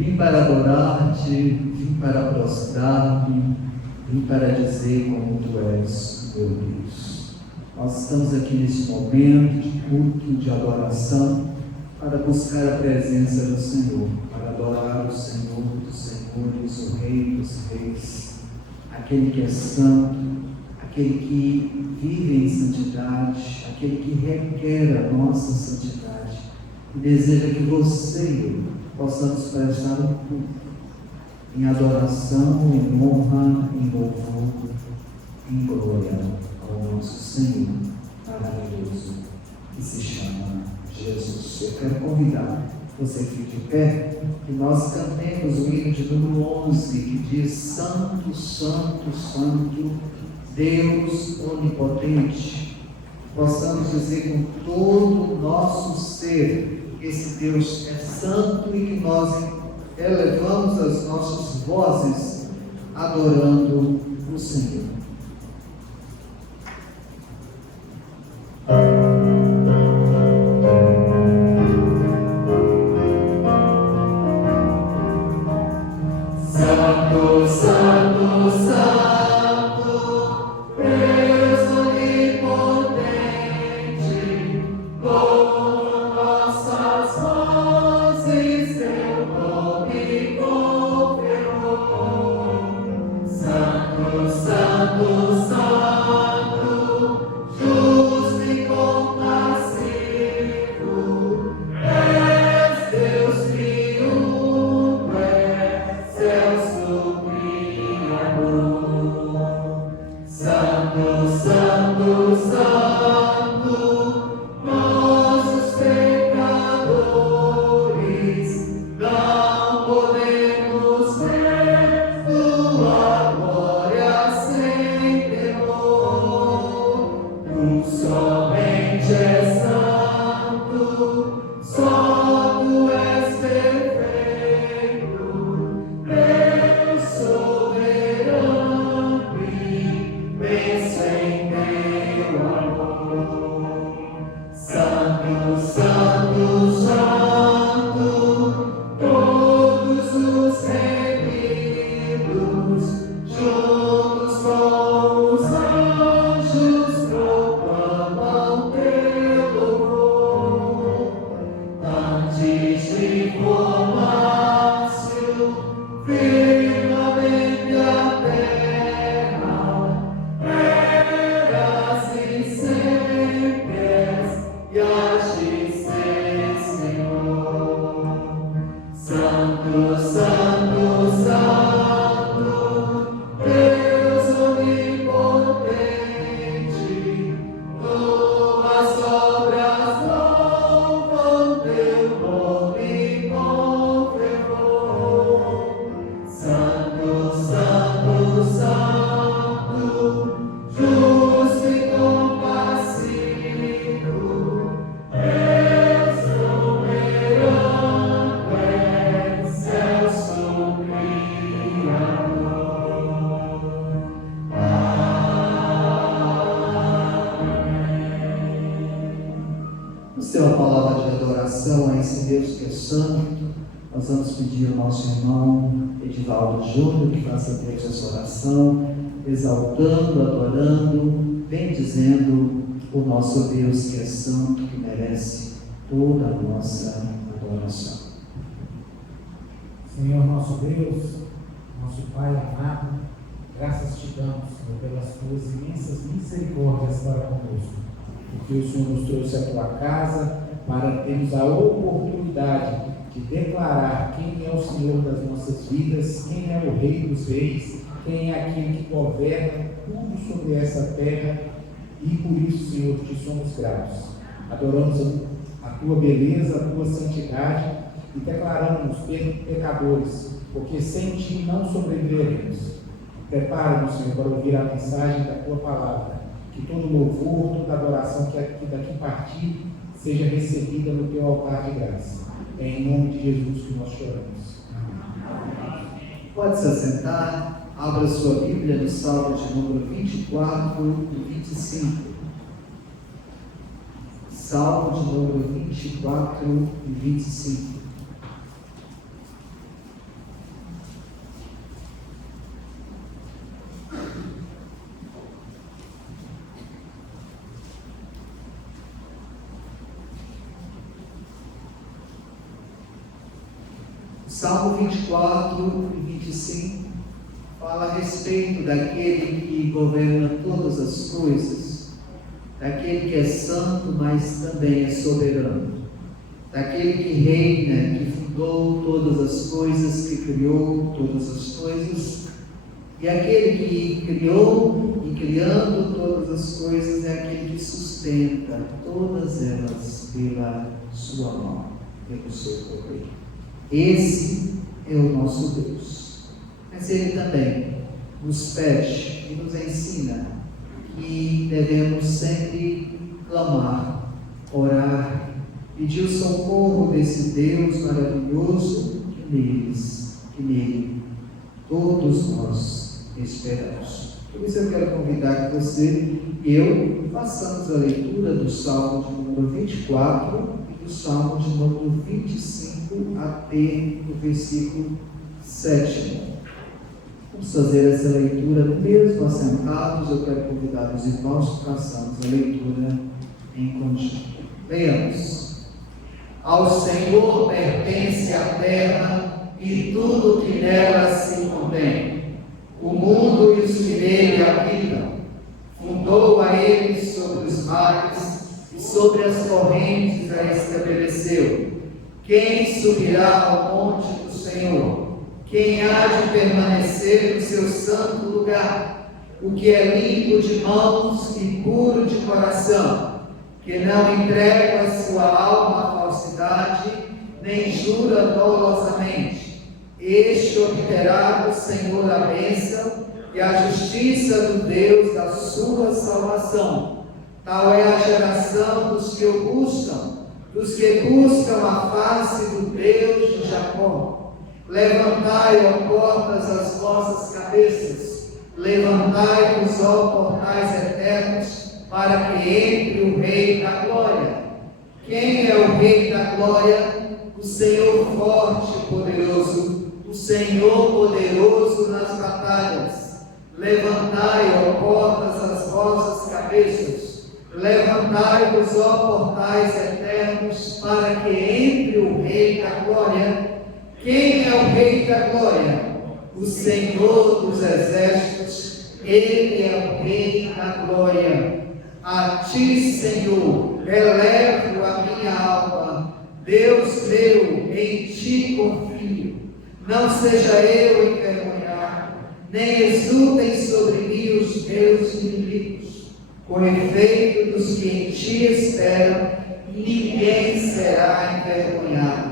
Vim para adorar-te, vim para prostrar-me, vim para dizer como tu és, meu Deus. Nós estamos aqui neste momento de culto, de adoração, para buscar a presença do Senhor, para adorar o Senhor dos Senhores, o Rei dos Reis, aquele que é santo, aquele que vive em santidade, aquele que requer a nossa santidade, e deseja que você e eu possamos prestar um culto em adoração, em honra, em louvor, em glória ao nosso Senhor maravilhoso, que se chama Jesus. Eu quero convidar você que fique de pé, que nós cantemos o hino de número 11, que diz: Santo, Santo, Santo, Deus Onipotente. Possamos dizer com todo o nosso ser que esse Deus é santo e que nós elevamos as nossas vozes adorando o Senhor. Santo, Santo, Santo, Deus Onipotente, com nossas vozes teu nome confirmou. Santo, Santo, Santo, justo e compassivo, és Deus triunfo, excelso Criador. Santo, Santo, Santo, nossos pecadores não podemos ver tua glória sem temor. Tu somente és santo, só tu és perfeito, Deus soberano, imenso em teu amor. Santo, Santo, Santo, todos os remidos, juntos com os anjos, proclamam teu louvor. Antes de formasse o firmamente a terra, eras e sempre és, e hás de ser, Senhor. Santo, Santo, Santo, Deus Onipotente, tuas obras louvam teu nome confirmou. Santo, Santo, Santo, justo e compassivo, Deus soberano, excelso Criador. Vamos ter uma palavra de adoração a esse Deus que é santo. Nós vamos pedir ao nosso irmão Edivaldo Júnior que faça Deus essa oração, exaltando, adorando, bendizendo o nosso Deus que é santo, que merece toda a nossa adoração. Senhor nosso Deus, nosso Pai amado, graças te damos, Senhor, pelas tuas imensas misericórdias para conosco, porque o Senhor nos trouxe à tua casa para termos a oportunidade de declarar quem é o Senhor das nossas vidas, quem é o Rei dos Reis, quem é aquele que governa tudo sobre essa terra, e por isso, Senhor, te somos gratos. Adoramos a tua beleza, a tua santidade, e declaramos pecadores, porque sem ti não sobreviveremos. Prepara-nos, Senhor, para ouvir a mensagem da tua palavra, que todo louvor, toda adoração que daqui partir seja recebida no teu altar de graça. É em nome de Jesus que nós choramos. Amém. Pode se assentar, abra sua Bíblia no Salmo de número 24 e 25. Salmo de número 24 e 25. Salmo 24 e 25 fala a respeito daquele que governa todas as coisas, daquele que é santo, mas também é soberano, daquele que reina, que fundou todas as coisas, que criou todas as coisas, e aquele que criou e criando todas as coisas é aquele que sustenta todas elas pela sua mão, pelo seu poder. Esse é o nosso Deus. Mas Ele também nos pede e nos ensina que devemos sempre clamar, orar, pedir o socorro desse Deus maravilhoso que nele todos nós esperamos. Por isso eu quero convidar que você e eu façamos a leitura do Salmo de número 24 e do Salmo de número 25 até o versículo 7. Vamos fazer essa leitura mesmo assentados. Eu quero convidar os irmãos que façamos a leitura em conjunto. Leiamos. Ao Senhor pertence a terra e tudo que nela se contém, o mundo e os que nele habitam. Fundou a ele sobre os mares e sobre as correntes a estabeleceu. Quem subirá ao monte do Senhor? Quem há de permanecer no seu santo lugar? O que é limpo de mãos e puro de coração, que não entrega a sua alma à falsidade, nem jura dolosamente. Este obterá do Senhor a bênção e a justiça do Deus da sua salvação. Tal é a geração dos que o buscam, dos que buscam a face do Deus de Jacó. Levantai, ó portas, as vossas cabeças, levantai-vos, ó portais eternos, para que entre o Rei da Glória. Quem é o Rei da Glória? O Senhor forte e poderoso, o Senhor poderoso nas batalhas. Levantai, ó portas, as vossas cabeças, levantai-vos, ó portais eternos, para que entre o Rei da Glória. Quem é o Rei da Glória? O Senhor dos exércitos, Ele é o Rei da Glória. A ti, Senhor, elevo a minha alma. Deus meu, em ti confio. Não seja eu envergonhado, nem exultem sobre mim os meus inimigos. Com efeito dos que em ti esperam, ninguém será envergonhado.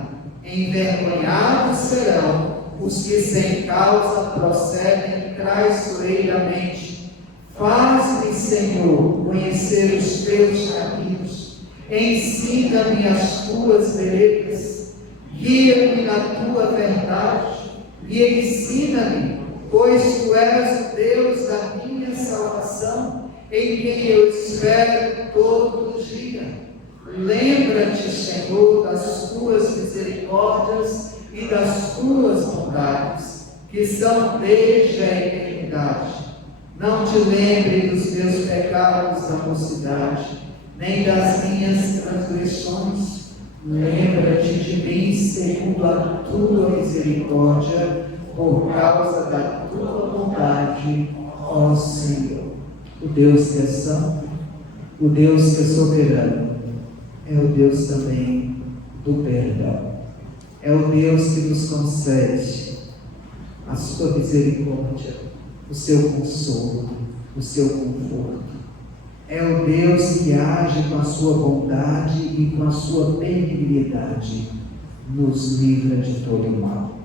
Envergonhados serão os que sem causa procedem traiçoeiramente. Faz-me, Senhor, conhecer os teus caminhos. Ensina-me as tuas veredas. Guia-me na tua verdade e ensina-me, pois tu és o Deus da minha salvação, em quem eu espero todo dia. Lembra-te, Senhor, das tuas misericórdias e das tuas bondades, que são desde a eternidade. Não te lembre dos meus pecados da mocidade, nem das minhas transgressões. Lembra-te de mim segundo a tua misericórdia, por causa da tua bondade, ó Senhor. O Deus que é santo, o Deus que é soberano, é o Deus também do perdão. É o Deus que nos concede a sua misericórdia, o seu consolo, o seu conforto. É o Deus que age com a sua bondade e com a sua benignidade, nos livra de todo mal.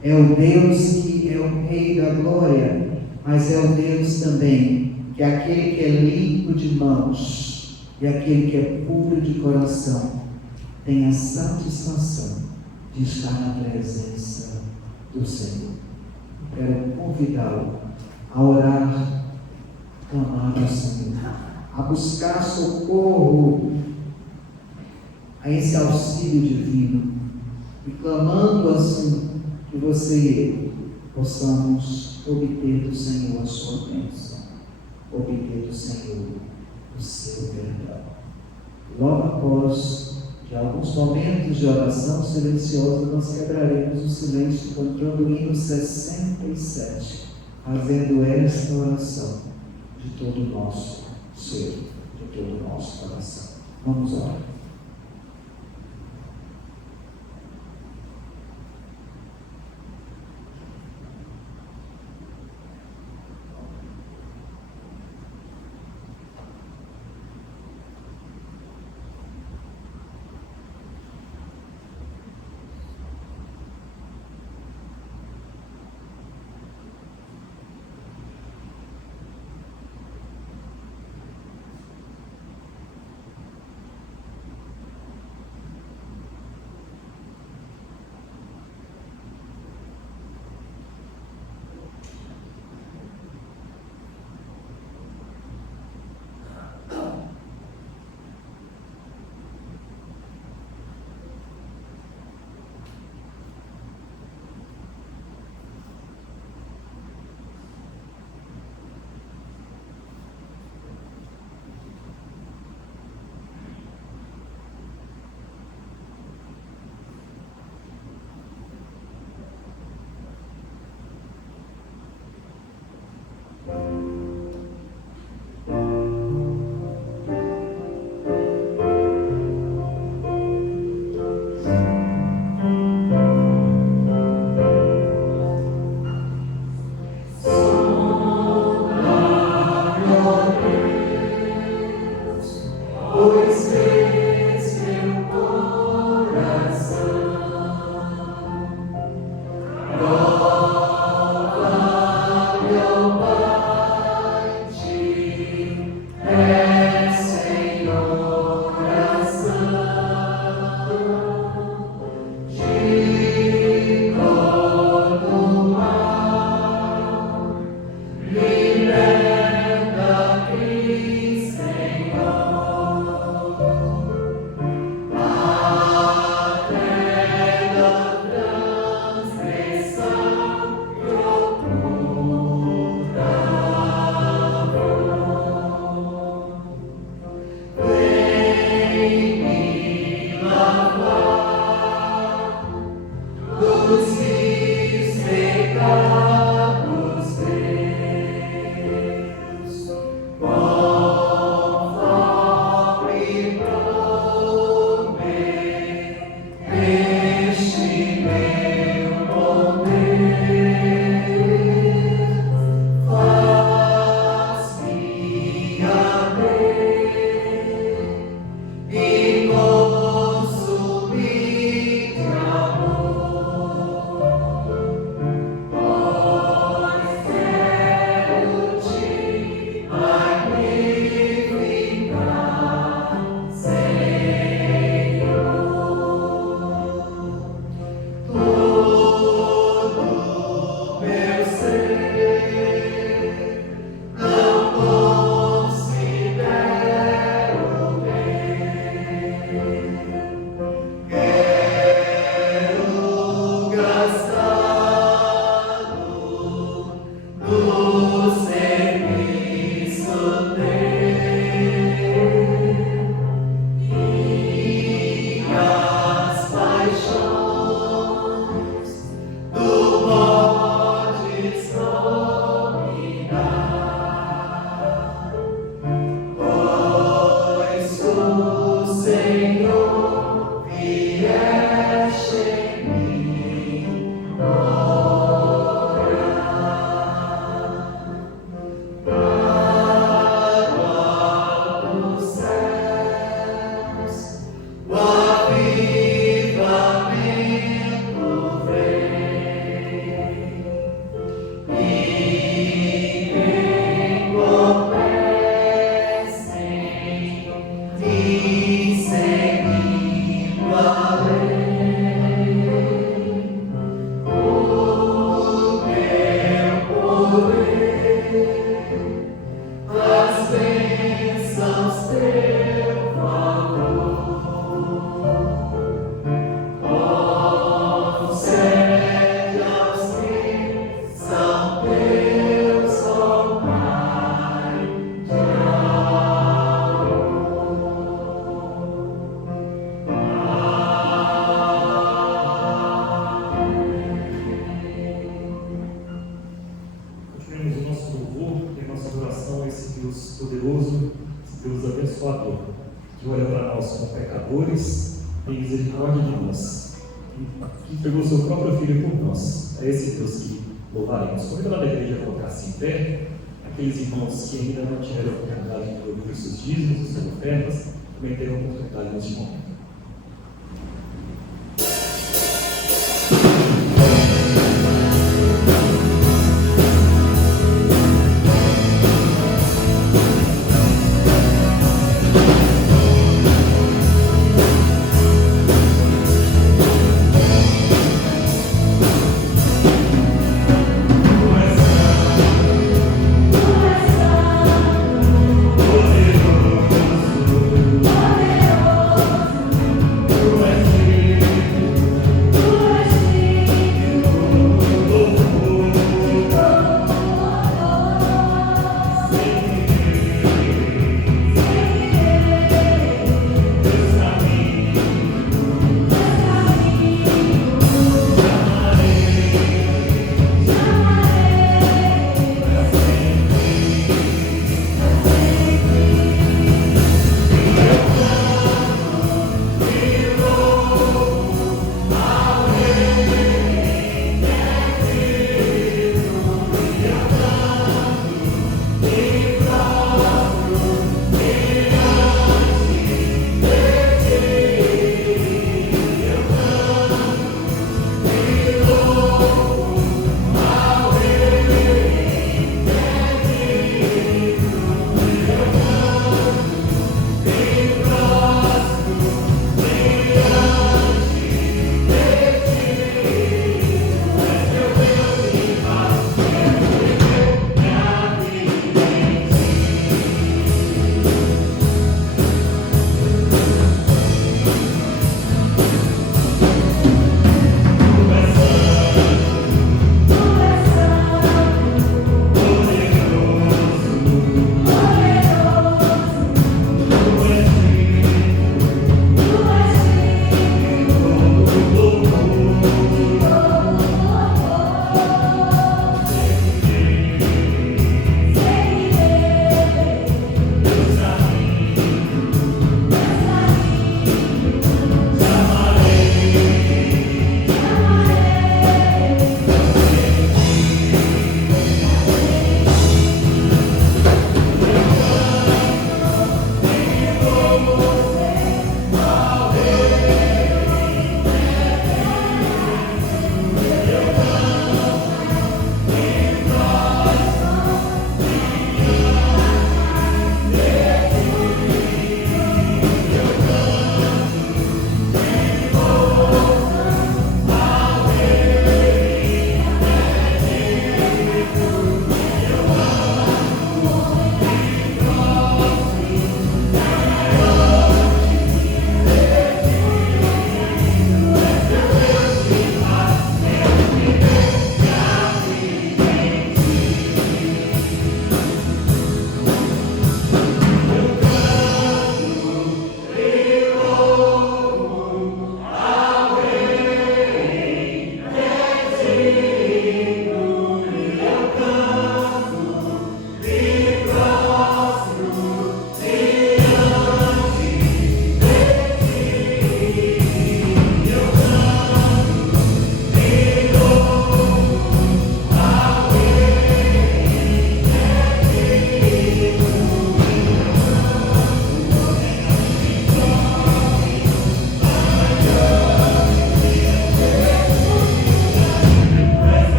É o Deus que é o Rei da Glória, mas é o Deus também que é aquele que é limpo de mãos e aquele que é puro de coração tem a satisfação de estar na presença do Senhor. Quero convidá-lo a orar, clamar ao Senhor, a buscar socorro a esse auxílio divino, e clamando assim que você e eu possamos obter do Senhor a sua bênção, obter do Senhor o seu perdão. Logo após de alguns momentos de oração silenciosa, nós quebraremos o silêncio cantando o hino 67, fazendo esta oração de todo o nosso ser, de todo o nosso coração. Vamos orar. tem misericórdia de nós, que pegou seu próprio Filho por nós. É esse Deus que louvaremos. Convido a igreja a colocar-se em pé. Aqueles irmãos que ainda não tiveram a oportunidade de ouvir os seus dízimos, as suas ofertas, também terão a oportunidade neste momento. Poderoso,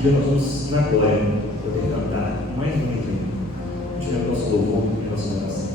Um dia nós vamos, na glória, poder cantar mais bonito ainda. Continue o nosso louvor e a nossa oração.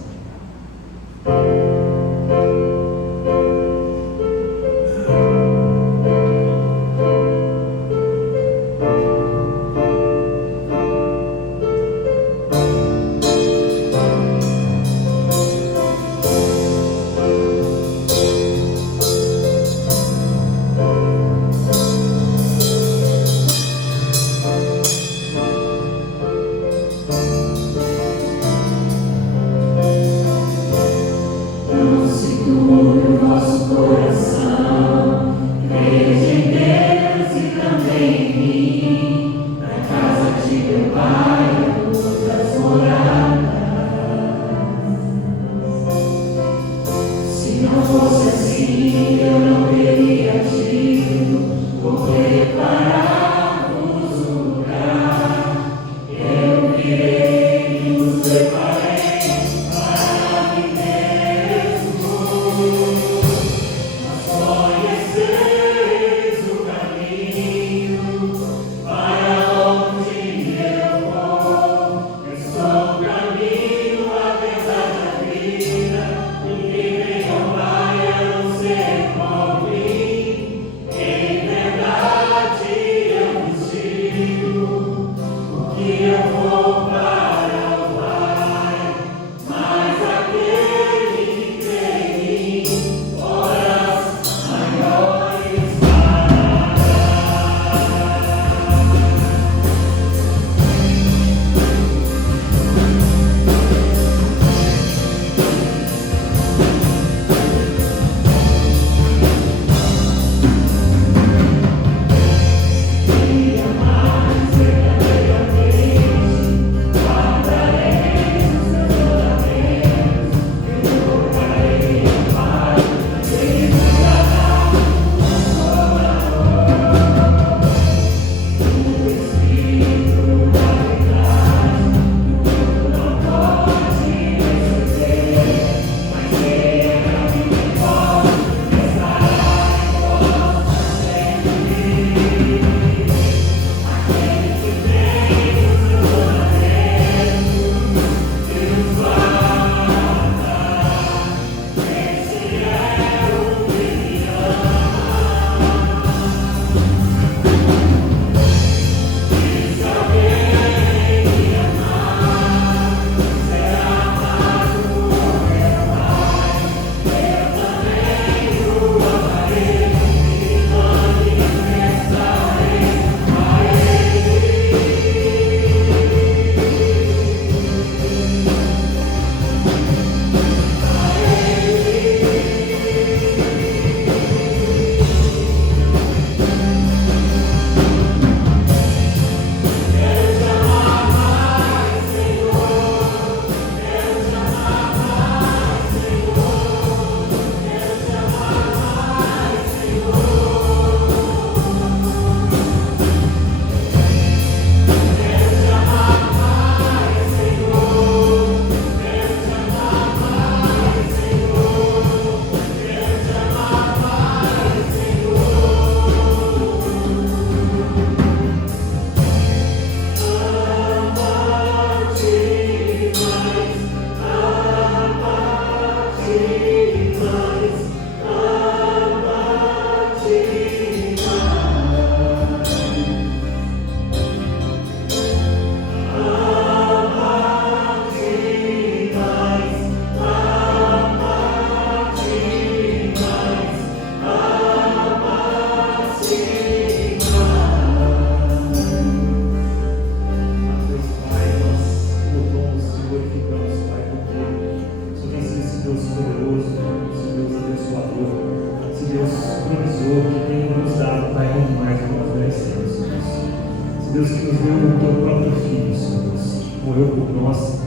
Deus, que nos deu o teu próprio Filho, Senhor Deus, que morreu por nós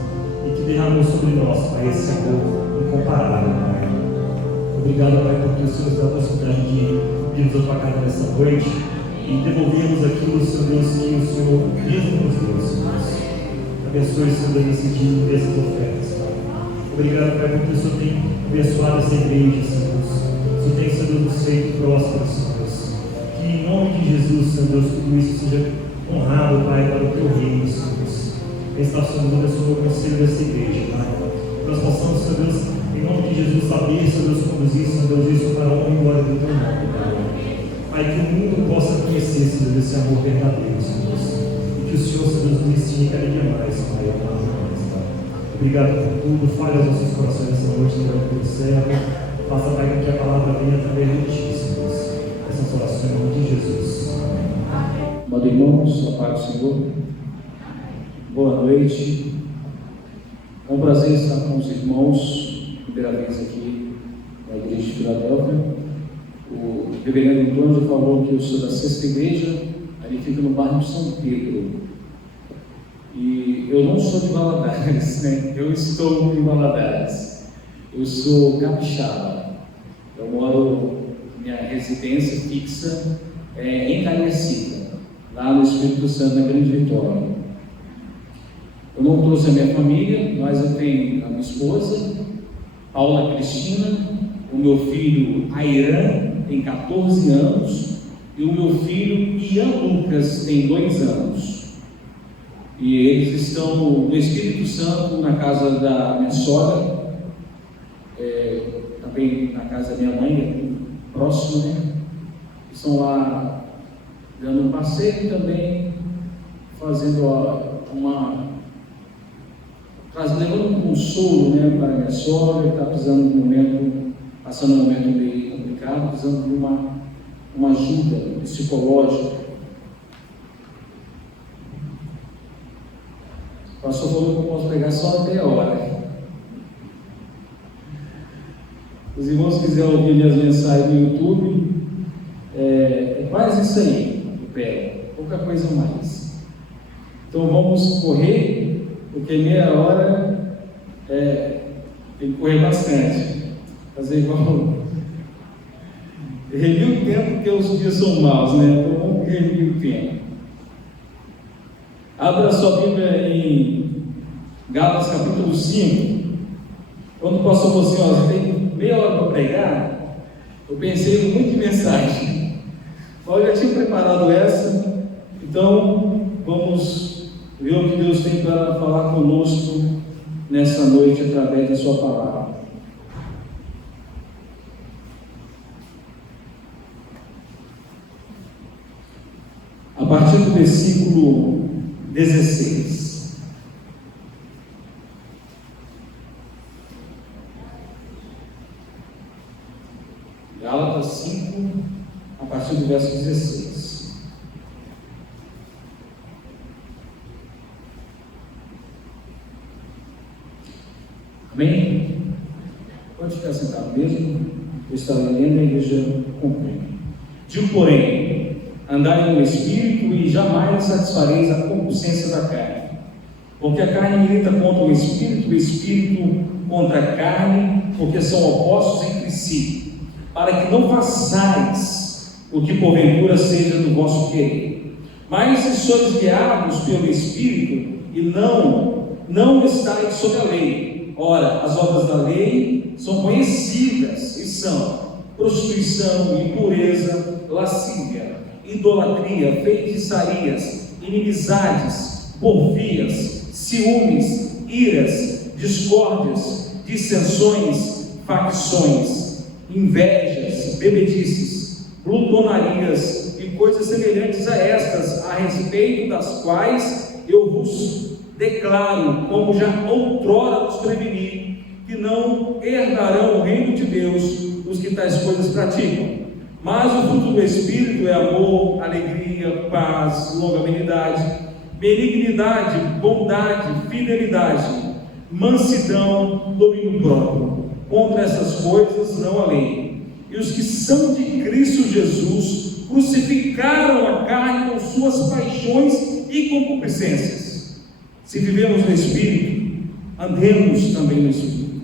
e que derramou sobre nós, Pai, esse amor incomparável, Pai. Obrigado, Pai, porque o Senhor nos dá a possibilidade de virmos à tua casa nessa noite e devolvermos aquilo, Senhor Deus, que o Senhor mesmo nos deu, Senhor Deus. Abençoe, Senhor Deus, nesse dia dessas ofertas, Pai. Obrigado, Pai, porque o Senhor tem abençoado essa igreja, Senhor Deus. O Senhor tem, Senhor Deus, nos feito próspero, Senhor Deus. Que em nome de Jesus, Senhor Deus, tudo isso seja honrado, Pai, para o teu reino, Senhor Deus. Estacionando sobre o conselho dessa igreja, Pai. Nós possamos, Senhor Deus, em nome de Jesus, saber, Senhor Deus, conduzir, Senhor Deus, isso para a honra e glória do teu nome, Pai. Pai, que o mundo possa conhecer, Senhor Deus, esse amor verdadeiro, Senhor Deus. E que o Senhor, Senhor Deus, nos ensine cada dia mais, Pai, a amar mais, Pai. Obrigado por tudo. Fale aos nossos corações nessa noite, no nome do céu. Faça, Pai, com que a palavra venha através de ti, Senhor Deus. Essas orações em nome de Jesus. Amado irmãos, a paz do Senhor. Boa noite. É um prazer estar com os irmãos, primeira vez aqui na igreja de Filadélfia. O reverendo Antônio falou que eu sou da sexta igreja, ali fica no bairro de São Pedro. E eu não sou de Valadares, né? Eu estou em Valadares. Eu sou capixaba. Eu moro, minha residência fixa em Cariacica, lá no Espírito Santo, na Grande Vitória. Eu não trouxe a minha família, mas eu tenho a minha esposa, Paula Cristina, o meu filho Airan, tem 14 anos, e o meu filho Ian Lucas, tem 2 anos. E eles estão no Espírito Santo, na casa da minha sogra, também na casa da minha mãe, próximo, né? Estão lá dando um passeio e também fazendo levando um consolo, né, para minha sogra, que está passando um momento meio complicado, precisando de uma ajuda psicológica. O pastor falou que eu posso pegar só até a hora. Os irmãos quiserem ouvir minhas mensagens no YouTube, é quase isso aí, eu pego, pouca coisa mais. Então vamos correr, porque meia hora tem que correr bastante. Fazer igual. Remir o tempo, porque os dias são maus, né? Então vamos remir o tempo. Abra sua Bíblia em Gálatas capítulo 5. Quando o pastor falou assim, você tem meia hora para pregar, eu pensei muito em mensagem. Eu já tinha preparado essa, então vamos ver o que Deus tem para falar conosco nessa noite através da sua palavra. A partir do versículo 16. Gálatas 5, a partir do verso 16. Amém? Pode ficar sentado mesmo. Eu estarei lendo e a igreja compreende. Digo, porém, andai no Espírito e jamais satisfareis a concupiscência da carne. Porque a carne milita contra o Espírito contra a carne, porque são opostos entre si, para que não façais o que porventura seja do vosso querer. Mas se sois guiados pelo Espírito, e não estáis sob a lei. Ora, as obras da lei são conhecidas, e são prostituição, impureza, lascívia, idolatria, feitiçarias, inimizades, porfias, ciúmes, iras, discórdias, dissensões, facções, invejas, bebedices, glutonarias e coisas semelhantes a estas, a respeito das quais eu vos declaro, como já outrora vos preveni, que não herdarão o reino de Deus os que tais coisas praticam. Mas o fruto do Espírito é amor, alegria, paz, longanimidade, benignidade, bondade, fidelidade, mansidão, domínio próprio. Contra essas coisas não há lei. E os que são de Cristo Jesus crucificaram a carne com suas paixões e concupiscências. Se vivemos no Espírito, andemos também no Espírito.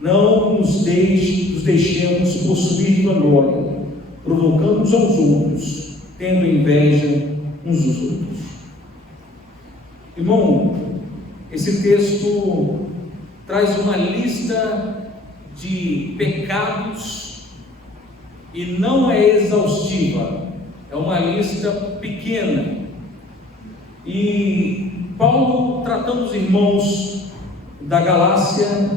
Não nos deixemos possuir de vanglória, provocando uns aos outros, tendo inveja uns dos outros. Irmão, esse texto traz uma lista de pecados e não é exaustiva, é uma lista pequena, E Paulo, tratando os irmãos da Galácia,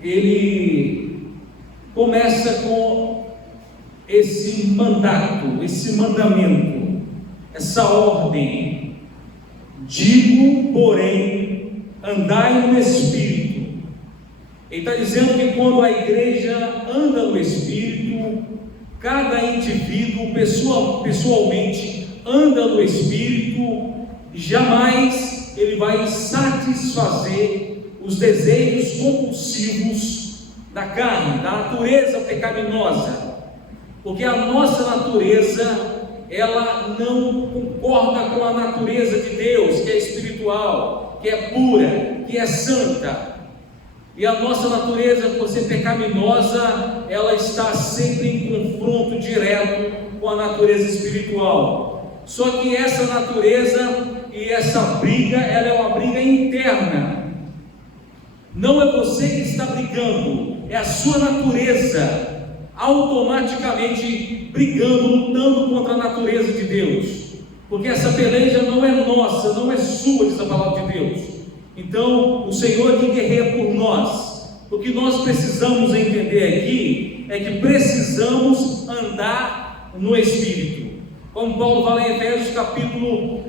ele começa com esse mandato, esse mandamento, essa ordem: digo, porém, andai no Espírito. Ele está dizendo que quando a igreja anda no Espírito, cada indivíduo pessoalmente anda no Espírito, jamais ele vai satisfazer os desejos compulsivos da carne, da natureza pecaminosa, porque a nossa natureza, ela não concorda com a natureza de Deus, que é espiritual, que é pura, que é santa. E a nossa natureza, por ser pecaminosa, ela está sempre em confronto direto com a natureza espiritual. Só que essa natureza e essa briga, ela é uma briga interna. Não é você que está brigando, é a sua natureza automaticamente brigando, lutando contra a natureza de Deus. Porque essa peleja não é nossa, não é sua, diz a palavra de Deus. Então, o Senhor que guerreia por nós. O que nós precisamos entender aqui é que precisamos andar no Espírito. Como Paulo fala em Efésios capítulo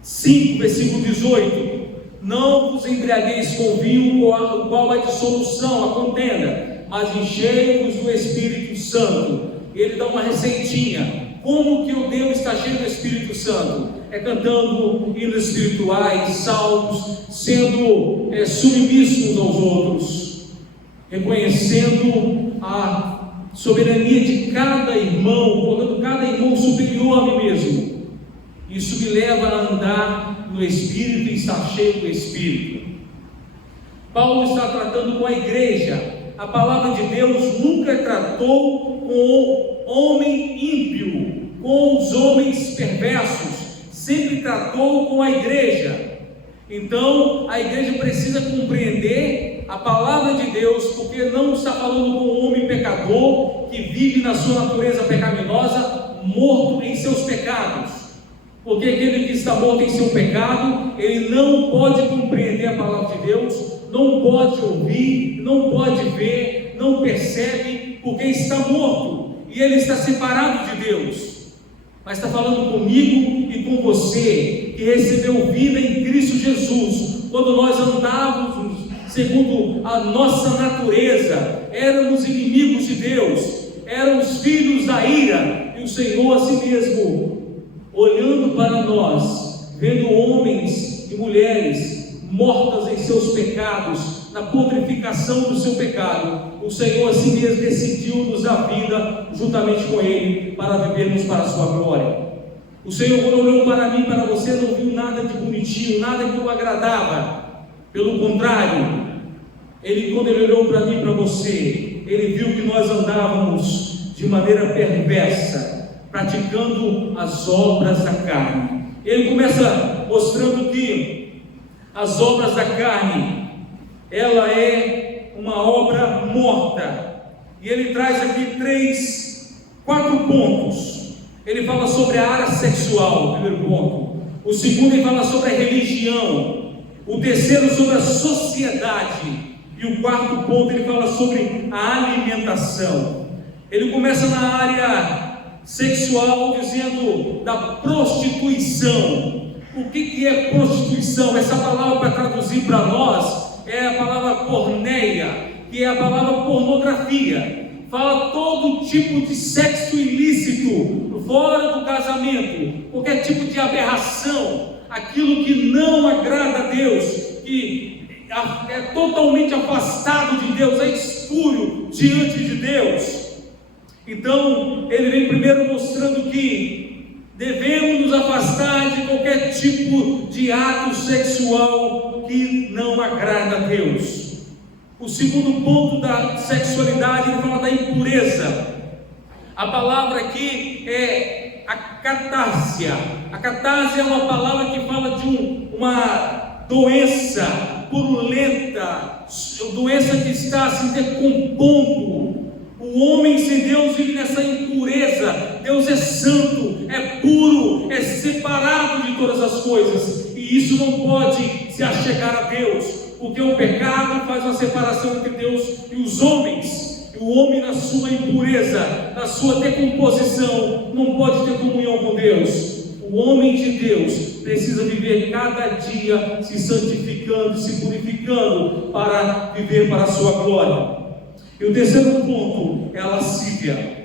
5, versículo 18: não vos embriagueis com vinho, o qual é dissolução, a contenda, mas enchei-vos do Espírito Santo. Ele dá uma receitinha. Como que o Deus está cheio do Espírito Santo? É cantando hinos espirituais, salmos, sendo submissos uns aos outros, reconhecendo a soberania de cada irmão, colocando cada irmão superior a mim mesmo. Isso me leva a andar no Espírito e estar cheio do Espírito. Paulo está tratando com a igreja. A palavra de Deus nunca tratou com o homem ímpio, com os homens perversos, sempre tratou com a igreja. Então a igreja precisa compreender a palavra de Deus, porque não está falando com um homem pecador que vive na sua natureza pecaminosa, morto em seus pecados. Porque aquele que está morto em seu pecado, ele não pode compreender a palavra de Deus, não pode ouvir, não pode ver, não percebe, porque está morto e ele está separado de Deus. Mas está falando comigo e com você, que recebeu vida em Cristo Jesus, quando nós andávamos segundo a nossa natureza, éramos inimigos de Deus, éramos filhos da ira, e o Senhor a si mesmo, olhando para nós, vendo homens e mulheres mortas em seus pecados, na purificação do seu pecado, o Senhor assim mesmo decidiu nos dar vida juntamente com Ele, para vivermos para a sua glória. O Senhor, quando olhou para mim, para você, não viu nada de bonitinho, nada que o agradava. Pelo contrário, quando Ele olhou para mim e para você, Ele viu que nós andávamos de maneira perversa, praticando as obras da carne. Ele começa mostrando que as obras da carne, ela é uma obra morta, e ele traz aqui 4 pontos. Ele fala sobre a área sexual, o primeiro ponto. O segundo, ele fala sobre a religião. O terceiro, sobre a sociedade. E o quarto ponto, ele fala sobre a alimentação. Ele começa na área sexual, dizendo da prostituição. O que é prostituição? Essa palavra, para traduzir para nós, é a palavra porneia, que é a palavra pornografia. Fala todo tipo de sexo ilícito fora do casamento, qualquer tipo de aberração, aquilo que não agrada a Deus, que é totalmente afastado de Deus, é espúrio diante de Deus. Então ele vem primeiro mostrando que devemos nos afastar de qualquer tipo de ato sexual que não agrada a Deus. O segundo ponto da sexualidade, ele fala da impureza. A palavra aqui é a catásia. A catásia é uma palavra que fala de uma doença purulenta, doença que está se decompondo. O homem sem Deus vive nessa impureza. Deus é santo, é puro, é separado de todas as coisas, e e isso não pode se achegar a Deus, porque o pecado faz uma separação entre Deus e os homens. O homem, na sua impureza, na sua decomposição, não pode ter comunhão com Deus. O homem de Deus precisa viver cada dia se santificando, se purificando, para viver para a sua glória. E o terceiro ponto é a lascívia.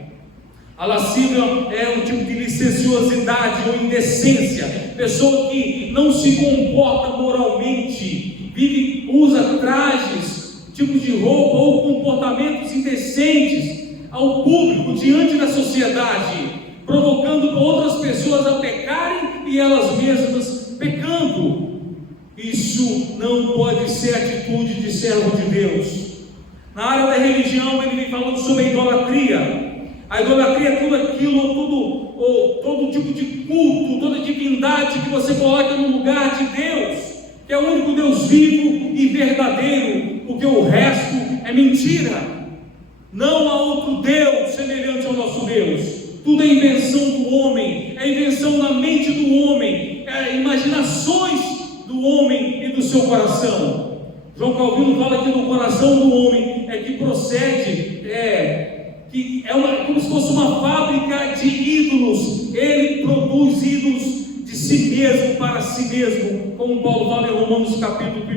A lascívia é um tipo de licenciosidade ou indecência, pessoa que não se comporta moralmente, usa trajes, tipos de roupa ou comportamentos indecentes ao público, diante da sociedade, provocando outras pessoas a pecarem e elas mesmas pecando. Isso não pode ser atitude de servo de Deus. Na área da religião, ele vem falando sobre a idolatria. A idolatria é tudo aquilo, todo tipo de culto, toda divindade que você coloca no lugar de Deus, que é o único Deus vivo e verdadeiro, porque o resto é mentira. Não há outro Deus semelhante ao nosso Deus. Tudo é invenção do homem, é invenção na mente do homem, é imaginações do homem e do seu coração. João Calvino fala que no coração do homem é que procede, que é como se fosse uma fábrica de ídolos. Ele produz ídolos de si mesmo para si mesmo, como Paulo fala em Romanos capítulo 1,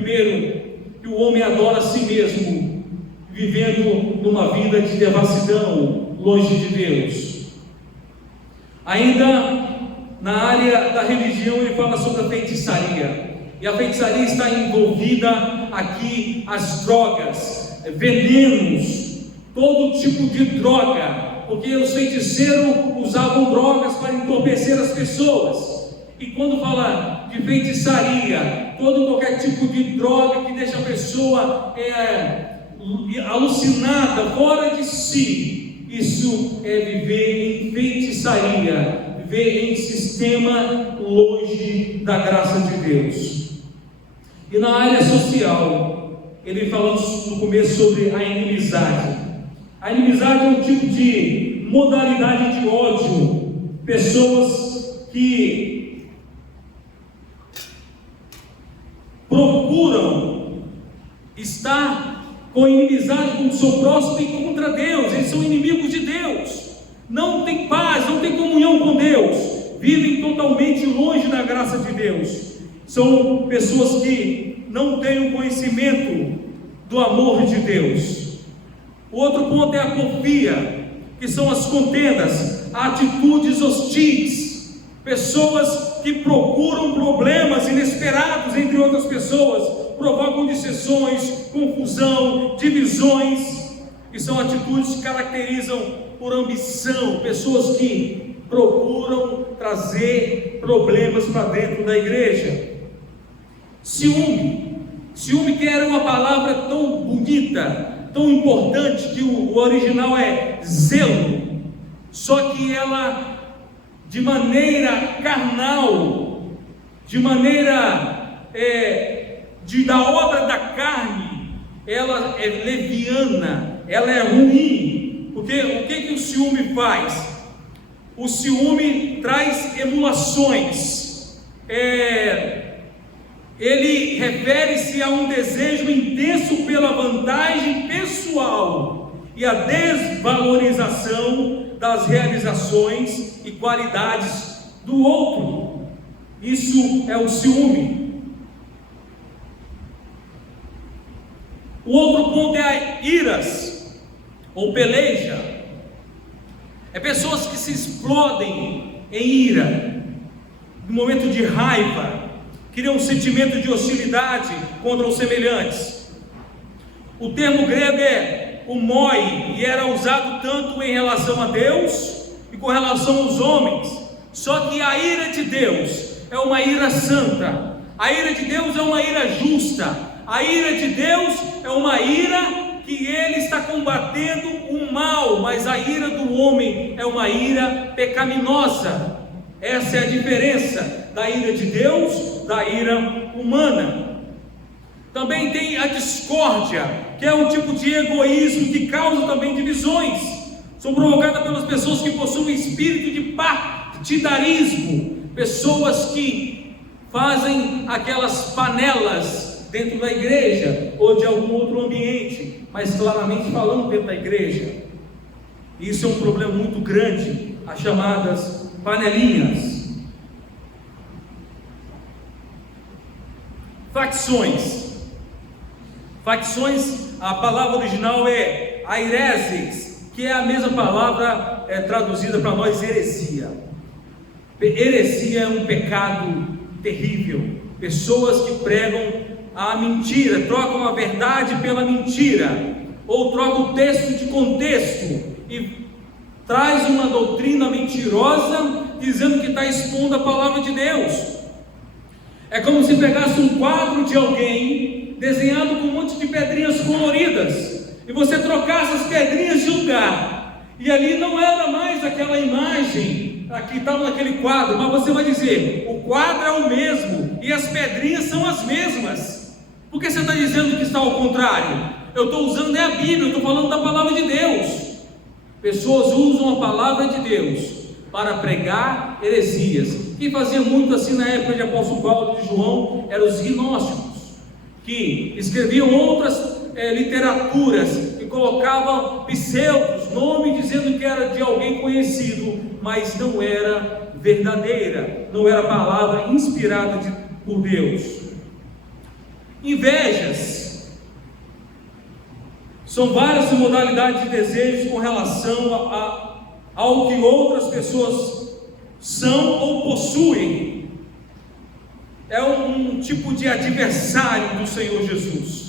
que o homem adora a si mesmo, vivendo numa vida de devassidão, longe de Deus. Ainda na área da religião, ele fala sobre a feitiçaria. E a feitiçaria está envolvida aqui as drogas, venenos, todo tipo de droga, porque os feiticeiros usavam drogas para entorpecer as pessoas. E quando fala de feitiçaria, qualquer tipo de droga que deixa a pessoa alucinada, fora de si, isso é viver em feitiçaria, viver em sistema longe da graça de Deus. E na área social, ele falando no começo sobre a inimizade. A inimizade é um tipo de modalidade de ódio, pessoas que procuram estar com inimizade com o seu próximo e contra Deus. Eles são inimigos de Deus, não tem paz, não tem comunhão com Deus, vivem totalmente longe da graça de Deus. São pessoas que não têm o conhecimento do amor de Deus. O outro ponto é a porfia, que são as contendas, atitudes hostis, pessoas que procuram problemas inesperados entre outras pessoas, provocam dissensões, confusão, divisões, e são atitudes que caracterizam por ambição, pessoas que procuram trazer problemas para dentro da igreja. Ciúme que era uma palavra tão bonita, tão importante, que o original é zelo, só que ela, de maneira carnal, de maneira da obra da carne, ela é leviana, ela é ruim, porque o que o ciúme faz? O ciúme traz emulações, ele refere-se a um desejo intenso pela vantagem pessoal e a desvalorização das realizações e qualidades do outro. Isso é o ciúme. O outro ponto é a iras ou peleja. É pessoas que se explodem em ira, no momento de raiva, criam um sentimento de hostilidade contra os semelhantes. O termo grego é homoi, e era usado tanto em relação a Deus e com relação aos homens. Só que a ira de Deus é uma ira santa, a ira de Deus é uma ira justa, a ira de Deus é uma ira que Ele está combatendo o mal, mas a ira do homem é uma ira pecaminosa. Essa é a diferença da ira de Deus da ira humana. Também tem a discórdia, que é um tipo de egoísmo que causa também divisões. São provocadas pelas pessoas que possuem espírito de partidarismo, pessoas que fazem aquelas panelas dentro da igreja ou de algum outro ambiente, mas claramente falando dentro da igreja. Isso é um problema muito grande, as chamadas panelinhas. Facções, a palavra original é aireses, que é a mesma palavra traduzida para nós, heresia. Heresia é um pecado terrível. Pessoas que pregam a mentira, trocam a verdade pela mentira, ou trocam o texto de contexto e traz uma doutrina mentirosa dizendo que está expondo a palavra de Deus. É como se pegasse um quadro de alguém desenhado com um monte de pedrinhas coloridas e você trocasse as pedrinhas de lugar, e ali não era mais aquela imagem que estava naquele quadro, mas você vai dizer: o quadro é o mesmo e as pedrinhas são as mesmas. Por que você está dizendo que está ao contrário? Eu estou usando a Bíblia, eu estou falando da palavra de Deus. Pessoas usam a palavra de Deus para pregar heresias. Quem fazia muito assim na época de apóstolo Paulo e de João eram os gnósticos, que escreviam outras literaturas e colocavam pseudos, nome dizendo que era de alguém conhecido, mas não era verdadeira, não era palavra inspirada por Deus. Invejas são várias modalidades de desejos com relação ao que outras pessoas são ou possuem. É um tipo de adversário do Senhor Jesus.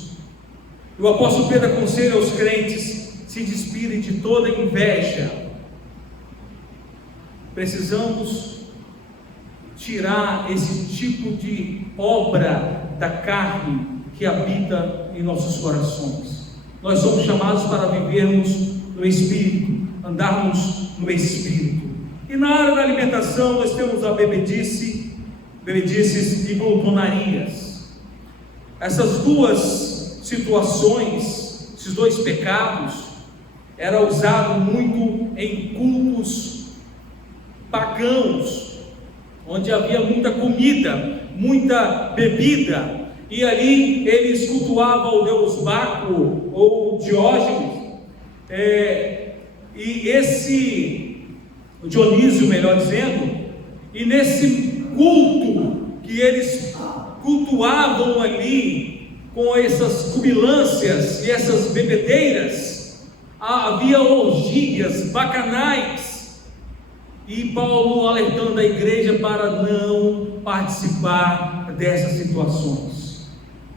O apóstolo Pedro aconselha aos crentes: se despirem de toda inveja. Precisamos tirar esse tipo de obra da carne que habita em nossos corações. Nós somos chamados para vivermos no Espírito, andarmos no Espírito. E na área da alimentação nós temos a bebedices e glutonarias. Essas duas situações, esses dois pecados, era usado muito em cultos pagãos, onde havia muita comida, muita bebida, e ali eles cultuavam o deus Baco ou Diógenes, e esse Dionísio, melhor dizendo, e nesse culto que eles cultuavam ali, com essas cubilâncias e essas bebedeiras, havia orgias bacanais, e Paulo alertando a igreja para não participar dessas situações.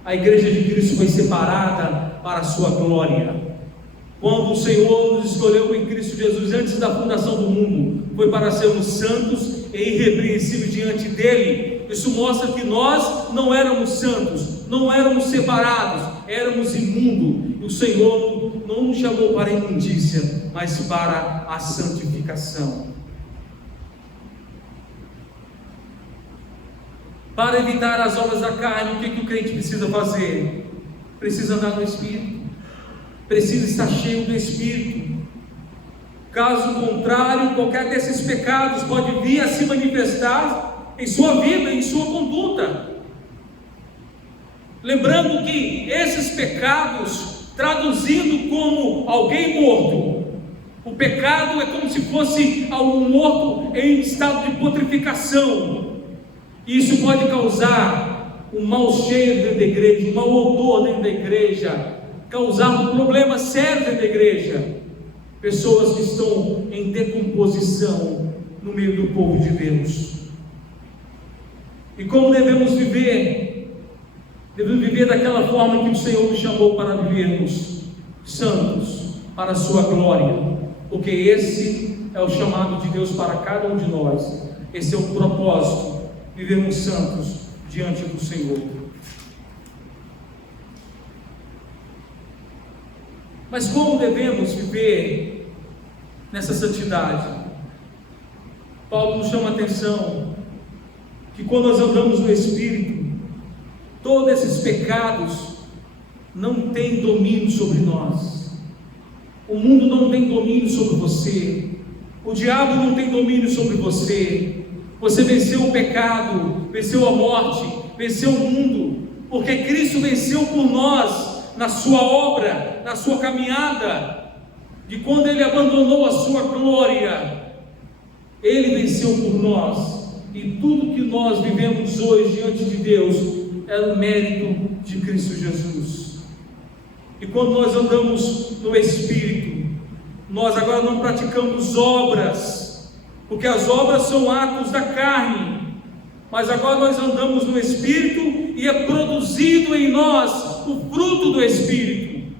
A igreja de Cristo foi separada para a sua glória. Quando o Senhor nos escolheu em Cristo Jesus antes da fundação do mundo, foi para sermos santos e irrepreensíveis diante dele. Isso mostra que nós não éramos santos, não éramos separados, éramos imundos. E o Senhor não nos chamou para a imundícia, mas para a santificação. Para evitar as obras da carne, o que o crente precisa fazer? Precisa andar no Espírito, precisa estar cheio do Espírito. Caso contrário, qualquer desses pecados pode vir a se manifestar em sua vida, em sua conduta. Lembrando que esses pecados, traduzindo como alguém morto, o pecado é como se fosse um morto em estado de putrificação. Isso pode causar um mau cheiro dentro da igreja, um mau odor dentro da igreja, causar um problema sério dentro da igreja. Pessoas que estão em decomposição no meio do povo de Deus. E como devemos viver? Devemos viver daquela forma que o Senhor nos chamou para vivermos, santos, para a sua glória, porque esse é o chamado de Deus para cada um de nós. Esse é o propósito, vivermos santos diante do Senhor. Mas como devemos viver nessa santidade? Paulo nos chama a atenção que quando nós andamos no Espírito, todos esses pecados não têm domínio sobre nós. O mundo não tem domínio sobre você, o diabo não tem domínio sobre você, Você venceu o pecado, venceu a morte, venceu o mundo, porque Cristo venceu por nós na sua obra, na sua caminhada, de quando Ele abandonou a sua glória. Ele venceu por nós, e tudo que nós vivemos hoje diante de Deus é o mérito de Cristo Jesus. E quando nós andamos no Espírito, nós agora não praticamos obras, porque as obras são atos da carne, mas agora nós andamos no Espírito e é produzido em nós o fruto do Espírito,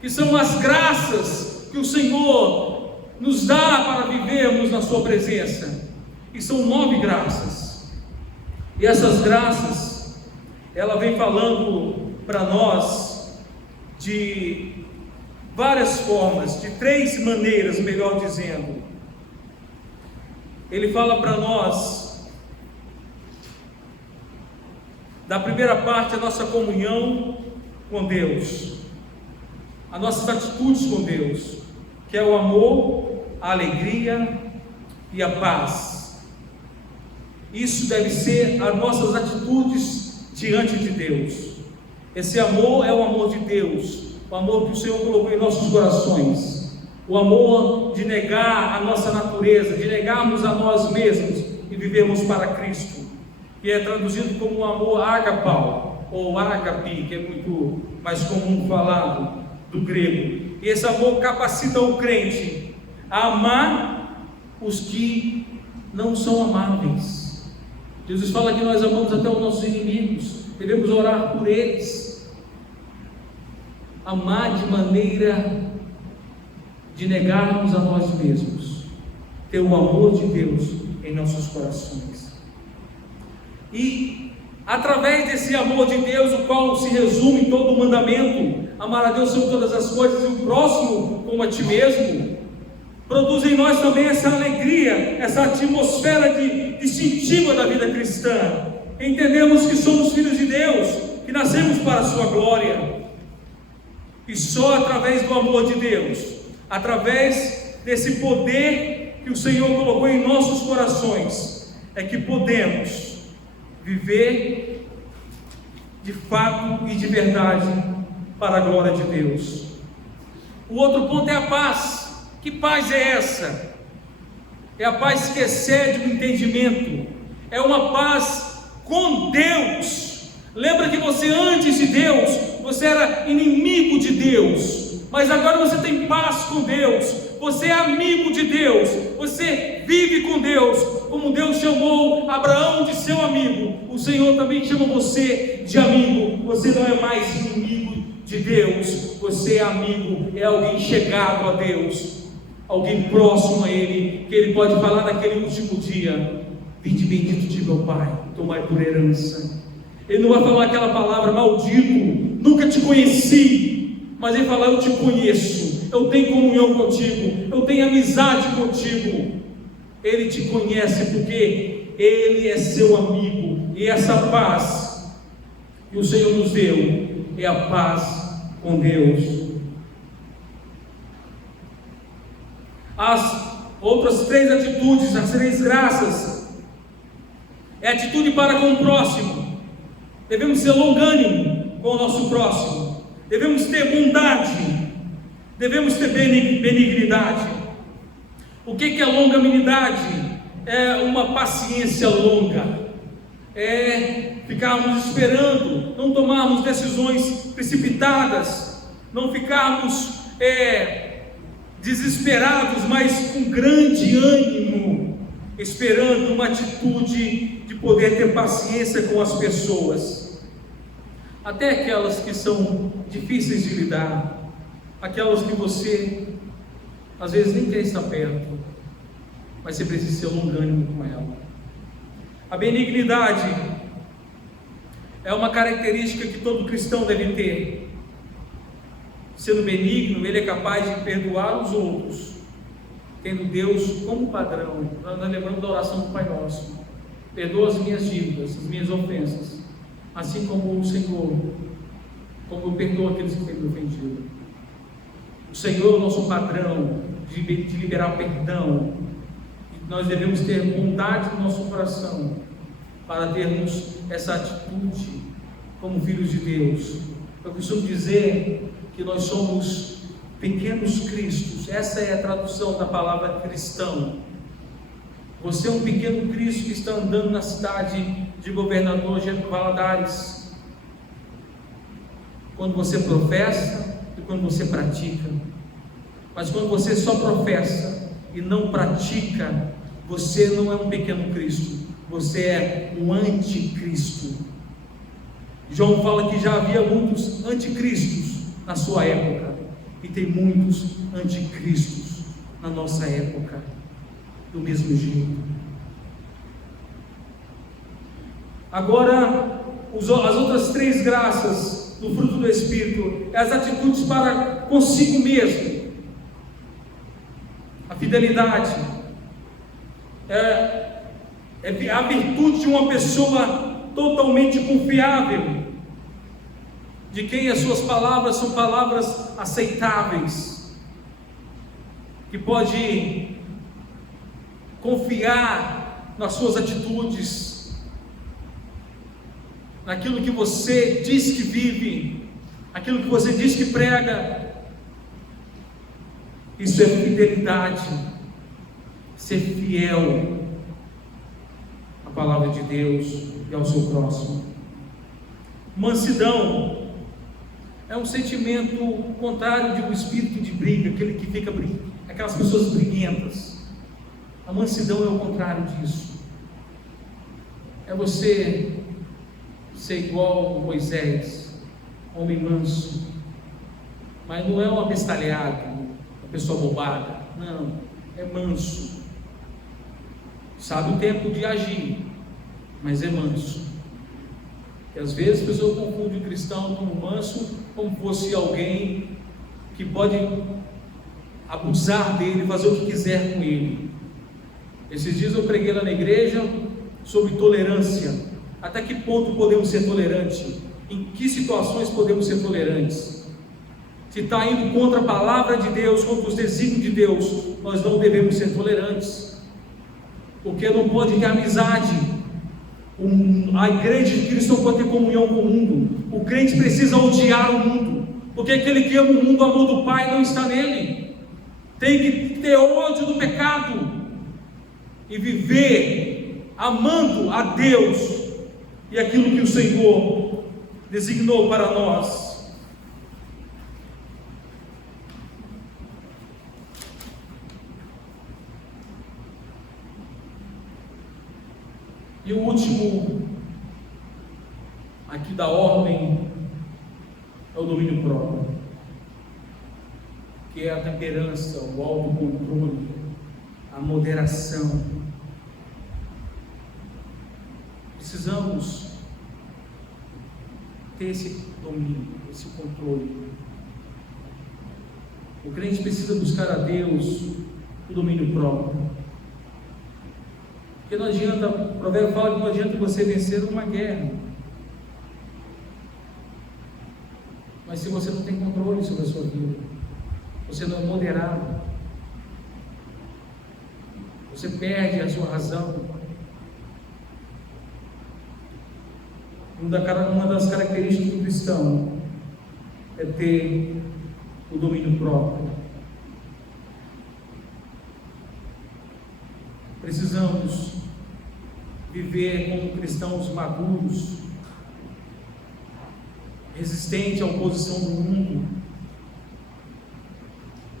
que são as graças que o Senhor nos dá para vivermos na sua presença, e são 9 graças, e essas graças, ela vem falando para nós de várias formas, de 3 maneiras, melhor dizendo. Ele fala para nós, da primeira parte, a nossa comunhão com Deus, as nossas atitudes com Deus, que é o amor, a alegria e a paz. Isso deve ser as nossas atitudes diante de Deus. Esse amor é o amor de Deus, o amor que o Senhor colocou em nossos corações, o amor de negar a nossa natureza, de negarmos a nós mesmos e vivermos para Cristo, que é traduzido como o amor agapau, ou agape, que é muito mais comum falado do grego. E esse amor capacita o crente a amar os que não são amáveis. Jesus fala que nós amamos até os nossos inimigos, devemos orar por eles. Amar de maneira de negarmos a nós mesmos, ter o amor de Deus em nossos corações. E através desse amor de Deus, o qual se resume em todo o mandamento, amar a Deus sobre todas as coisas e o próximo como a ti mesmo, produz em nós também essa alegria, essa atmosfera distintiva da vida cristã. Entendemos que somos filhos de Deus, que nascemos para a sua glória, e só através do amor de Deus, através desse poder que o Senhor colocou em nossos corações, é que podemos viver de fato e de verdade para a glória de Deus. O outro ponto é a paz. Que paz é essa? É a paz que excede o entendimento, é uma paz com Deus. Lembra que você, antes de Deus, você era inimigo de Deus, mas agora você tem paz com Deus, você é amigo de Deus, você vive com Deus. Como Deus chamou Abraão de seu amigo, o Senhor também chama você de amigo. Você não é mais inimigo de Deus, você é amigo, é alguém chegado a Deus, alguém próximo a Ele, que Ele pode falar naquele último dia: vinde bendito de meu Pai, tomai por herança. Ele não vai falar aquela palavra: maldito, nunca te conheci, mas Ele fala: eu te conheço, eu tenho comunhão contigo, eu tenho amizade contigo. Ele te conhece porque Ele é seu amigo, e essa paz que o Senhor nos deu é a paz com Deus. As outras 3 atitudes, as 3 graças, é atitude para com o próximo. Devemos ser longânimo com o nosso próximo, devemos ter bondade, devemos ter benignidade. O que é longanimidade? É uma paciência longa, é ficarmos esperando, não tomarmos decisões precipitadas, não ficarmos desesperados, mas com grande ânimo, esperando uma atitude de poder ter paciência com as pessoas, até aquelas que são difíceis de lidar, aquelas que você às vezes nem quer estar perto, mas você precisa ser longânimo com ela. A benignidade é uma característica que todo cristão deve ter. Sendo benigno, ele é capaz de perdoar os outros, tendo Deus como padrão. Nós lembramos da oração do Pai Nosso: perdoa as minhas dívidas, as minhas ofensas, assim como o Senhor, como eu perdoo aqueles que têm me ofendido. O Senhor é o nosso padrão de liberar perdão, de nós devemos ter bondade no nosso coração para termos essa atitude como filhos de Deus. Eu costumo dizer que nós somos pequenos cristos. Essa é a tradução da palavra cristão. Você é um pequeno Cristo que está andando na cidade de Governador Getúlio Valadares. Quando você professa e quando você pratica. Mas quando você só professa e não pratica, você não é um pequeno Cristo, você é um anticristo. João fala que já havia muitos anticristos na sua época, e tem muitos anticristos na nossa época, do mesmo jeito. Agora, as outras 3 graças do fruto do Espírito, é as atitudes para consigo mesmo. A fidelidade é a virtude de uma pessoa totalmente confiável, de quem as suas palavras são palavras aceitáveis, que pode confiar nas suas atitudes, naquilo que você diz que vive, aquilo que você diz que prega. Isso é fidelidade, ser fiel à palavra de Deus e ao seu próximo. Mansidão é um sentimento contrário de um espírito de briga, aquele que fica brigando, aquelas pessoas briguentas. A mansidão é o contrário disso. É você ser igual a Moisés, homem manso, mas não é um abestalhado, uma pessoa bobada, não, é manso, sabe o tempo de agir, mas é manso. E às vezes as pessoas confundem o cristão como manso, como fosse alguém que pode abusar dele, fazer o que quiser com ele. Esses dias eu preguei lá na igreja sobre tolerância. Até que ponto podemos ser tolerantes? Em que situações podemos ser tolerantes? Se está indo contra a palavra de Deus, contra os desígnios de Deus, nós não devemos ser tolerantes, porque não pode ter amizade. A igreja de Cristo não pode ter comunhão com o mundo. O crente precisa odiar o mundo, porque aquele que ama o mundo, o amor do Pai não está nele. Tem que ter ódio do pecado e viver amando a Deus e aquilo que o Senhor designou para nós. E o último aqui da ordem é o domínio próprio, que é a temperança, o autocontrole, a moderação. Precisamos ter esse domínio, esse controle. O crente precisa buscar a Deus o domínio próprio. Porque não adianta, o provérbio fala que não adianta você vencer uma guerra, mas se você não tem controle sobre a sua vida, você não é moderado, você perde a sua razão. Uma das características do cristão é ter o domínio próprio. Precisamos viver como cristãos maduros, resistentes à oposição do mundo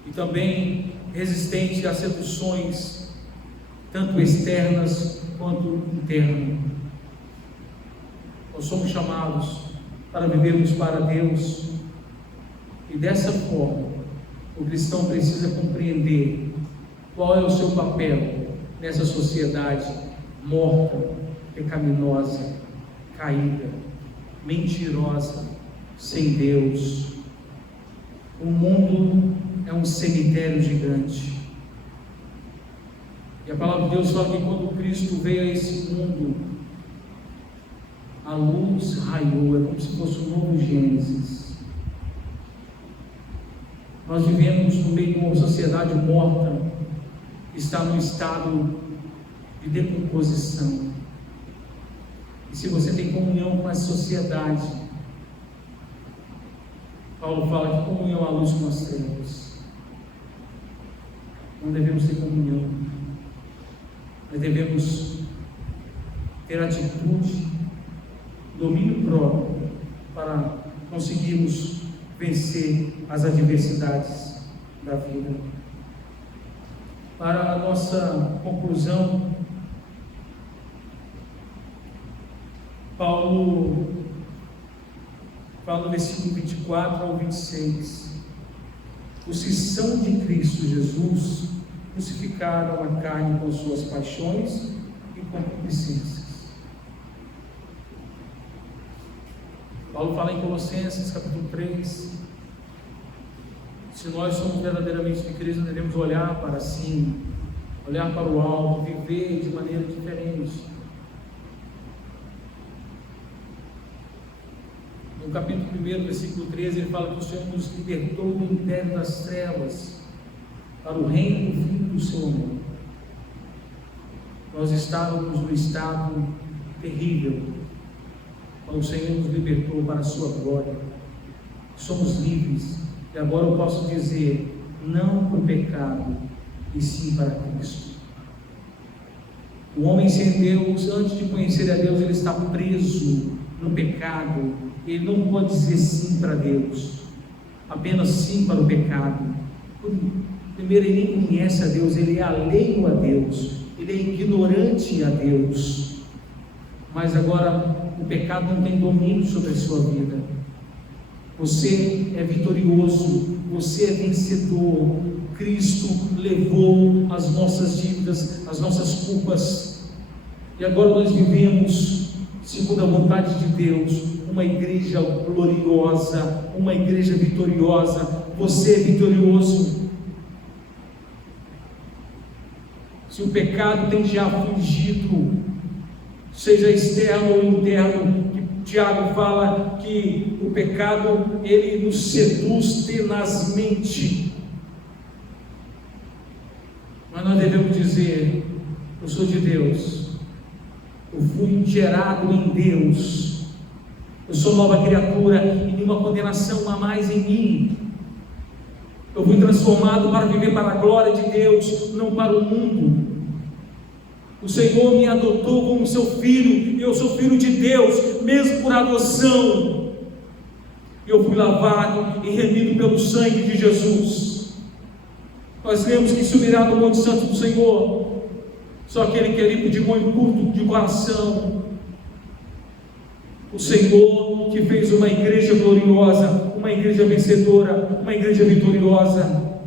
e também resistentes às seduções, tanto externas quanto internas. Nós somos chamados para vivermos para Deus, e dessa forma o cristão precisa compreender qual é o seu papel nessa sociedade morta, pecaminosa, caída, mentirosa, sem Deus. O mundo é um cemitério gigante, e a palavra de Deus fala que quando Cristo veio a esse mundo, a luz raiou, é como se fosse um novo Gênesis. Nós vivemos no meio de uma sociedade morta, está no estado de decomposição. E se você tem comunhão com a sociedade, Paulo fala que comunhão à luz com as trevas. Não devemos ter comunhão, mas devemos ter atitude, domínio próprio, para conseguirmos vencer as adversidades da vida. Para a nossa conclusão, Paulo fala no versículo 24 ao 26: os que são de Cristo Jesus crucificaram a carne com suas paixões e concupiscências. Paulo fala em Colossenses capítulo 3, se nós somos verdadeiramente de Cristo, devemos olhar para cima, olhar para o alto, viver de maneira diferente. No capítulo 1, versículo 13, ele fala que o Senhor nos libertou do império das trevas para o reino do Filho do seu amor. Nós estávamos num estado terrível, mas o Senhor nos libertou para a sua glória. Somos livres, e agora eu posso dizer, não para o pecado, e sim para Cristo. O homem sem Deus, antes de conhecer a Deus, ele está preso no pecado. Ele não pode dizer sim para Deus, apenas sim para o pecado. Primeiro, ele nem conhece a Deus, ele é alheio a Deus, ele é ignorante a Deus. Mas agora o pecado não tem domínio sobre a sua vida. Você é vitorioso, você é vencedor. Cristo levou as nossas dívidas, as nossas culpas, e agora nós vivemos segundo a vontade de Deus, uma igreja gloriosa, uma igreja vitoriosa. Você é vitorioso. Se o pecado tem te afligido, seja externo ou interno, que Tiago fala que o pecado, ele nos seduz tenazmente, mas nós devemos dizer: eu sou de Deus, eu fui gerado em Deus, eu sou nova criatura e nenhuma condenação há mais em mim. Eu fui transformado para viver para a glória de Deus, não para o mundo. O Senhor me adotou como seu filho, e eu sou filho de Deus, mesmo por adoção. Eu fui lavado e remido pelo sangue de Jesus. Nós lemos que subirá no Monte Santo do Senhor só aquele que é limpo de mão e puro de coração. O Senhor que fez uma igreja gloriosa, uma igreja vencedora, uma igreja vitoriosa.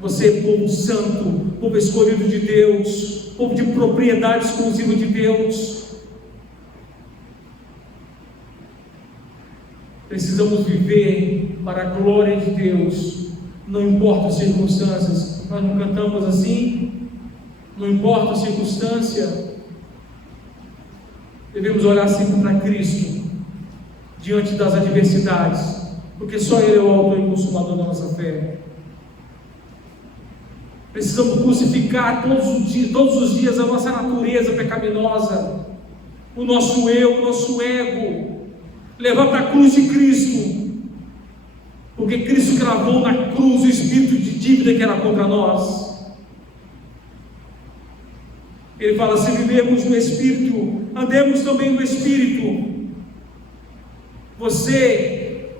Você é povo santo, povo escolhido de Deus, povo de propriedade exclusiva de Deus. Precisamos viver para a glória de Deus, não importa as circunstâncias. Nós não cantamos assim? Não importa a circunstância. Devemos olhar sempre para Cristo diante das adversidades, porque só Ele é o autor e consumador da nossa fé. Precisamos crucificar todos os dias a nossa natureza pecaminosa, o nosso eu, o nosso ego, levar para a cruz de Cristo, porque Cristo cravou na cruz o espírito de dívida que era contra nós. Ele fala: se vivemos no Espírito, andemos também no Espírito. Você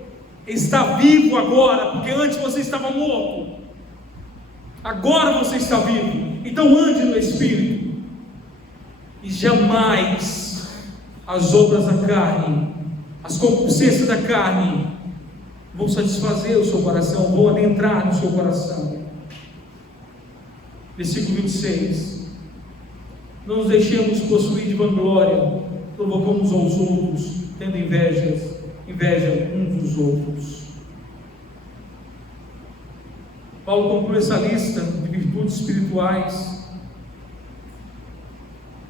está vivo agora, porque antes você estava morto. Agora você está vivo, então ande no Espírito, e jamais as obras da carne, as concupiscências da carne vão satisfazer o seu coração, vão adentrar no seu coração. Versículo 26: não nos deixemos possuir de vanglória, provocando uns aos outros, tendo inveja uns dos outros. Paulo conclui essa lista de virtudes espirituais,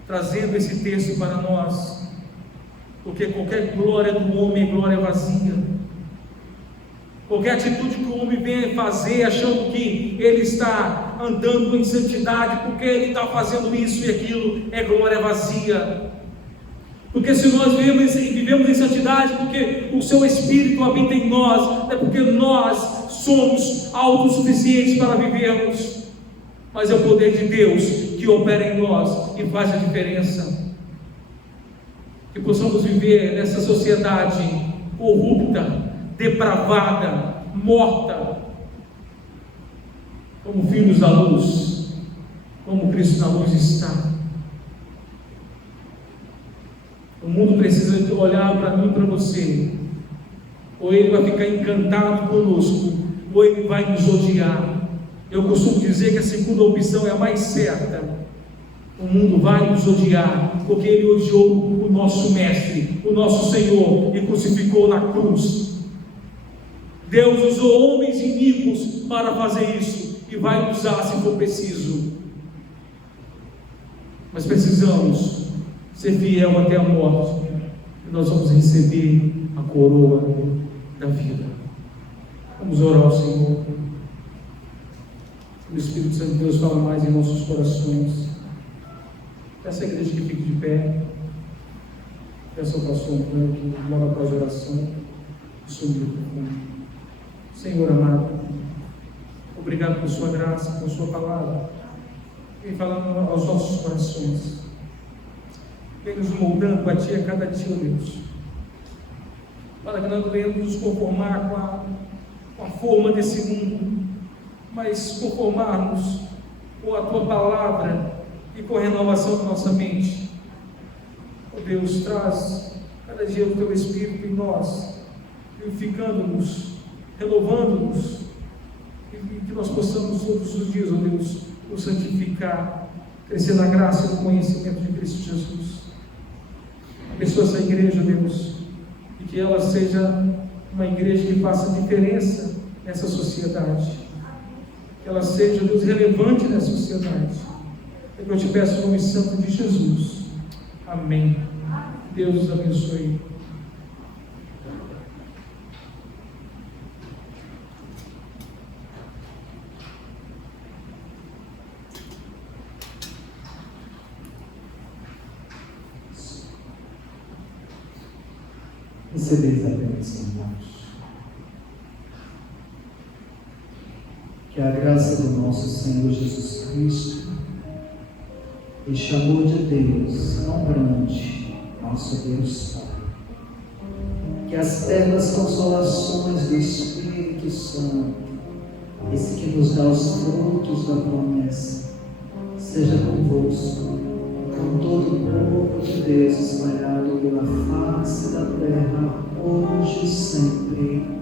trazendo esse texto para nós, porque qualquer glória do homem é glória vazia. Qualquer atitude que o homem venha fazer achando que ele está está andando em santidade, porque ele está fazendo isso e aquilo, é glória vazia. Porque se nós vivemos em santidade, porque o seu Espírito habita em nós, é porque nós somos autossuficientes para vivermos, mas é o poder de Deus que opera em nós e faz a diferença. Que possamos viver nessa sociedade corrupta, depravada, morta, como filhos da luz, como Cristo na luz está. O mundo precisa olhar para mim e para você, ou ele vai ficar encantado conosco, ou ele vai nos odiar. Eu costumo dizer que a segunda opção é a mais certa. O mundo vai nos odiar, porque ele odiou o nosso Mestre, o nosso Senhor, e crucificou na cruz. Deus usou homens iníquos para fazer isso, e vai usar se for preciso. Mas precisamos ser fiel até a morte, e nós vamos receber a coroa da vida. Vamos orar ao Senhor. O Espírito Santo de Deus fala mais em nossos corações. Peça a igreja que fique de pé. Peça ao pastor Antônio que logo após a oração subiu profundo. Senhor amado, obrigado por sua graça, por sua palavra. Vem falando aos nossos corações. Vem nos moldando a Ti a cada dia, Deus. Para que nós não venhamos nos conformar com a forma desse mundo, mas conformarmos com a Tua palavra e com a renovação da nossa mente. Oh Deus, traz cada dia o Teu Espírito em nós, purificando-nos, renovando-nos, e que nós possamos todos os dias, oh Deus, nos santificar, crescer na graça e no conhecimento de Cristo Jesus. Abençoa essa igreja, Deus, e que ela seja uma igreja que faça diferença nessa sociedade, que ela seja, Deus, relevante nessa sociedade. É que eu te peço no nome santo de Jesus. Amém. Deus os abençoe. Recebeis a bênção, irmãos. Que a graça do nosso Senhor Jesus Cristo, este amor de Deus não brande, nosso Deus Pai, que as ternas consolações do Espírito Santo, esse que nos dá os frutos da promessa, seja convosco, com todo o povo de Deus espalhado pela face da terra, hoje e sempre.